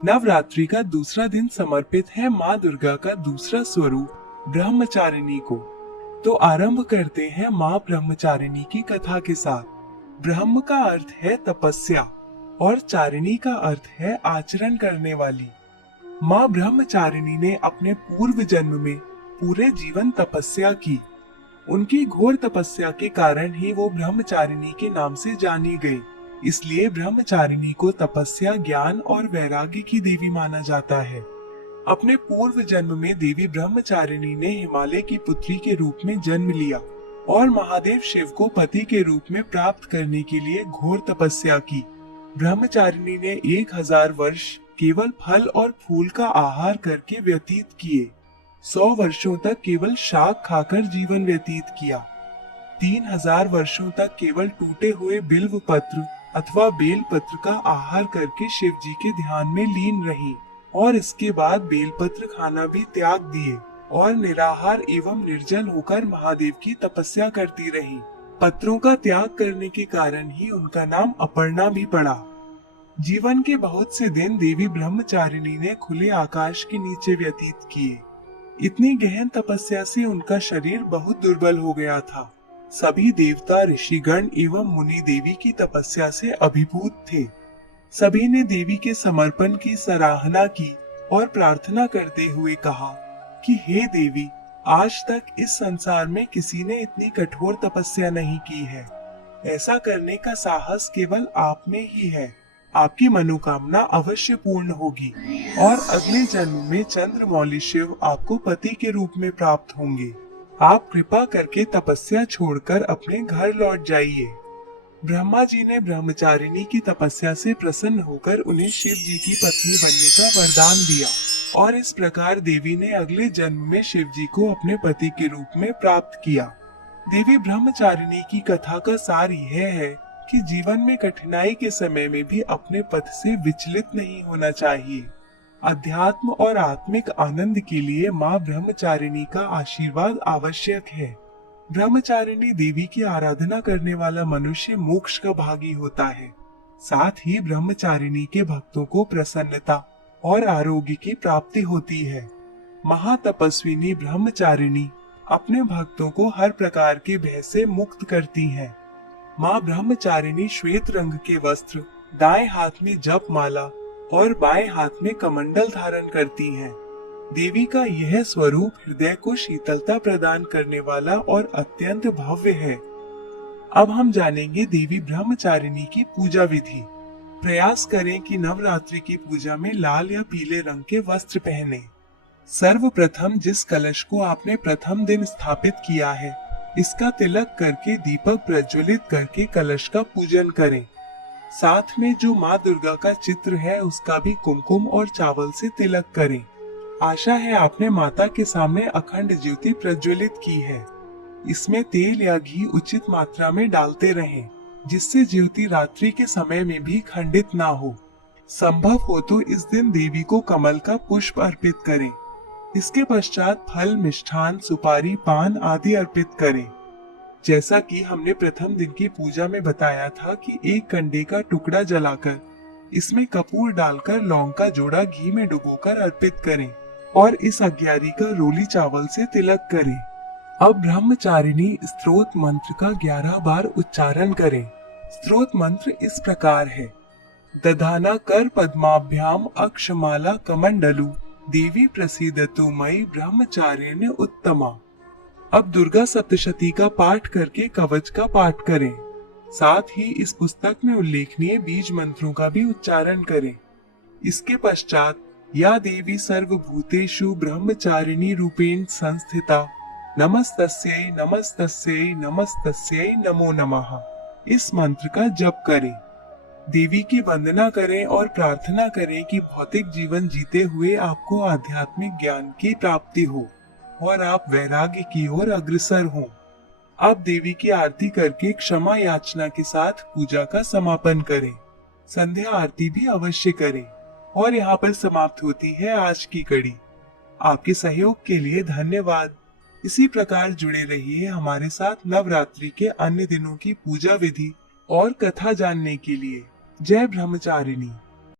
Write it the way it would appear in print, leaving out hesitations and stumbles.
नवरात्रि का दूसरा दिन समर्पित है माँ दुर्गा का दूसरा स्वरूप ब्रह्मचारिणी को। तो आरंभ करते हैं माँ ब्रह्मचारिणी की कथा के साथ। ब्रह्म का अर्थ है तपस्या और चारिणी का अर्थ है आचरण करने वाली। माँ ब्रह्मचारिणी ने अपने पूर्व जन्म में पूरे जीवन तपस्या की। उनकी घोर तपस्या के कारण ही वो ब्रह्मचारिणी के नाम से जानी गई। इसलिए ब्रह्मचारिणी को तपस्या, ज्ञान और वैराग्य की देवी माना जाता है। अपने पूर्व जन्म में देवी ब्रह्मचारिणी ने हिमालय की पुत्री के रूप में जन्म लिया और महादेव शिव को पति के रूप में प्राप्त करने के लिए घोर तपस्या की। ब्रह्मचारिणी ने 1000 वर्ष केवल फल और फूल का आहार करके व्यतीत किए। 100 वर्षों तक केवल शाक खाकर जीवन व्यतीत किया। 3000 वर्षों तक केवल टूटे हुए बिल्व पत्र अथवा बेल पत्र का आहार करके शिव जी के ध्यान में लीन रही और इसके बाद बेलपत्र खाना भी त्याग दिए और निराहार एवं निर्जल होकर महादेव की तपस्या करती रही। पत्रों का त्याग करने के कारण ही उनका नाम अपर्णा भी पड़ा। जीवन के बहुत से दिन देवी ब्रह्मचारिणी ने खुले आकाश के नीचे व्यतीत किए। इतनी गहन तपस्या से उनका शरीर बहुत दुर्बल हो गया था। सभी देवता, ऋषिगण एवं मुनि देवी की तपस्या से अभिभूत थे। सभी ने देवी के समर्पण की सराहना की और प्रार्थना करते हुए कहा कि हे देवी, आज तक इस संसार में किसी ने इतनी कठोर तपस्या नहीं की है। ऐसा करने का साहस केवल आप में ही है। आपकी मनोकामना अवश्य पूर्ण होगी और अगले जन्म में चंद्रमौली शिव आपको पति के रूप में प्राप्त होंगे। आप कृपा करके तपस्या छोड़कर अपने घर लौट जाइए। ब्रह्मा जी ने ब्रह्मचारिणी की तपस्या से प्रसन्न होकर उन्हें शिव जी की पत्नी बनने का वरदान दिया और इस प्रकार देवी ने अगले जन्म में शिव जी को अपने पति के रूप में प्राप्त किया। देवी ब्रह्मचारिणी की कथा का सार यह है कि जीवन में कठिनाई के समय में भी अपने पथ से विचलित नहीं होना चाहिए। अध्यात्म और आत्मिक आनंद के लिए माँ ब्रह्मचारिणी का आशीर्वाद आवश्यक है। ब्रह्मचारिणी देवी की आराधना करने वाला मनुष्य मोक्ष का भागी होता है। साथ ही ब्रह्मचारिणी के भक्तों को प्रसन्नता और आरोग्य की प्राप्ति होती है। महातपस्विनी ब्रह्मचारिणी अपने भक्तों को हर प्रकार के भय से मुक्त करती हैं। माँ ब्रह्मचारिणी श्वेत रंग के वस्त्र, दाएं हाथ में जप माला और बाएं हाथ में कमंडल धारण करती हैं। देवी का यह स्वरूप हृदय को शीतलता प्रदान करने वाला और अत्यंत भव्य है। अब हम जानेंगे देवी ब्रह्मचारिणी की पूजा विधि। प्रयास करें कि नवरात्रि की पूजा में लाल या पीले रंग के वस्त्र पहने। सर्वप्रथम जिस कलश को आपने प्रथम दिन स्थापित किया है, इसका तिलक करके दीपक प्रज्वलित करके कलश का पूजन करें। साथ में जो माँ दुर्गा का चित्र है उसका भी कुमकुम और चावल से तिलक करें। आशा है आपने माता के सामने अखंड ज्योति प्रज्वलित की है। इसमें तेल या घी उचित मात्रा में डालते रहें, जिससे ज्योति रात्रि के समय में भी खंडित ना हो। संभव हो तो इस दिन देवी को कमल का पुष्प अर्पित करें। इसके पश्चात फल, मिष्ठान, सुपारी, पान आदि अर्पित करें। जैसा कि हमने प्रथम दिन की पूजा में बताया था कि एक कंडे का टुकड़ा जलाकर इसमें कपूर डालकर लौंग का जोड़ा घी में डुबोकर अर्पित करें और इस अग्यारी का रोली चावल से तिलक करें। अब ब्रह्मचारिणी स्तोत्र मंत्र का 11 बार उच्चारण करें। स्तोत्र मंत्र इस प्रकार है: दधाना कर पद्माभ्याम अक्षमाला कमंडलु देवी प्रसीदतु मयि ब्रह्मचारिण्य उत्तमा। अब दुर्गा सप्तशती का पाठ करके कवच का पाठ करें। साथ ही इस पुस्तक में उल्लेखनीय बीज मंत्रों का भी उच्चारण करें। इसके पश्चात या देवी सर्वभूतेषु ब्रह्मचारिणी रूपेण संस्थिता नमस्तस्यै नमस्तस्यै नमस्तस्यै नमो नमः, इस मंत्र का जप करें। देवी की वंदना करें और प्रार्थना करें कि भौतिक जीवन जीते हुए आपको आध्यात्मिक ज्ञान की प्राप्ति हो और आप वैराग्य की ओर अग्रसर हों। अब देवी की आरती करके क्षमा याचना के साथ पूजा का समापन करें। संध्या आरती भी अवश्य करें। और यहाँ पर समाप्त होती है आज की कड़ी। आपके सहयोग के लिए धन्यवाद। इसी प्रकार जुड़े रहिए हमारे साथ नवरात्रि के अन्य दिनों की पूजा विधि और कथा जानने के लिए। जय ब्रह्मचारिणी।